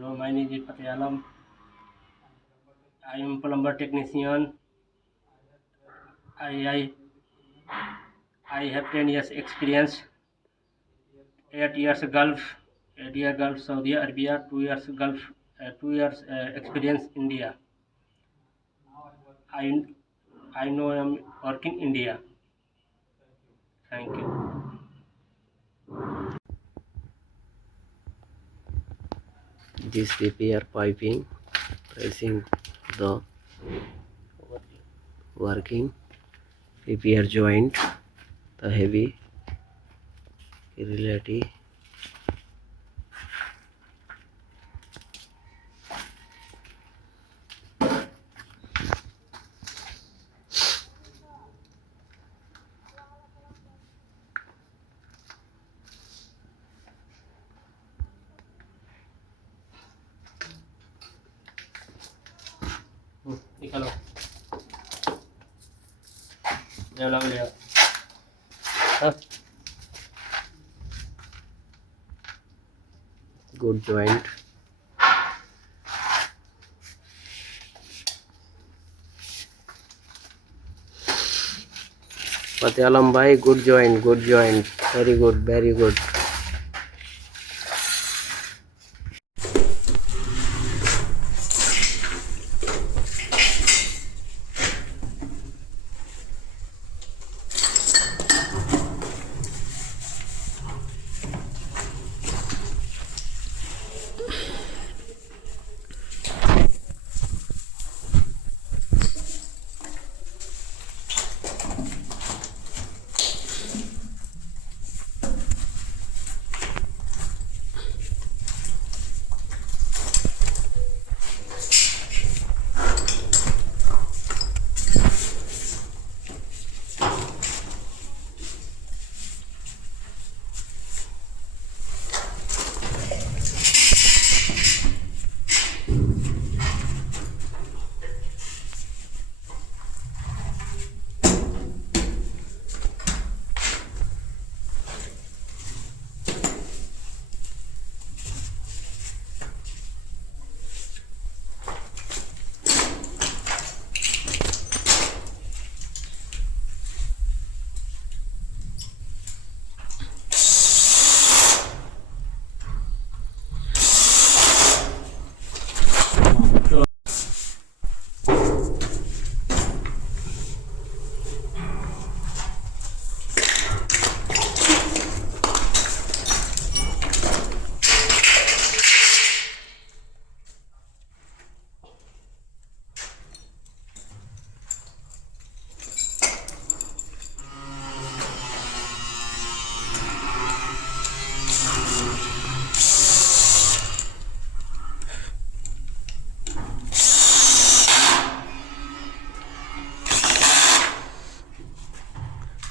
Hello, my name is Fatte. I am plumber technician. I I have 10 years experience. 8 years Gulf, 8 year Gulf Saudi Arabia, 2 years Gulf, 2 years experience India. I I know I am working India. Thank you. This repair piping, pressing the working repair joint, the heavy reality. निकालो जला मिलेगा हाँ Good joint. Fatte Alam bhai, good joint, very good, very good.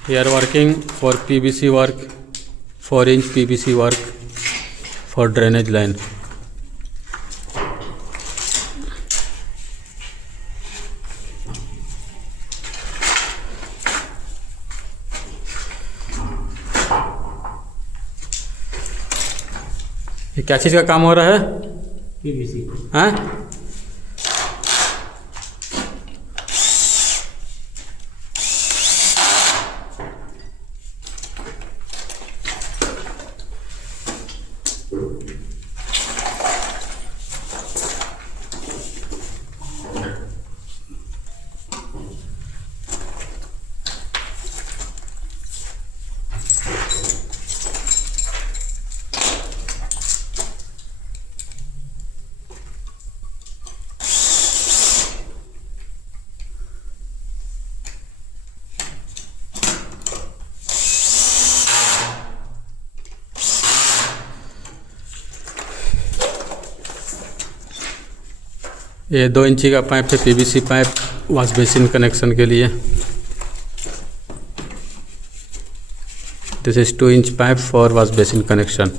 We are working for PVC work, 4-inch PVC work for drainage line. ये क्या चीज़ का काम हो रहा है? PVC हाँ? ये 2 इंची का पाइप है, PVC pipe wash basin connection के लिए. This is 2 inch pipe for wash basin connection.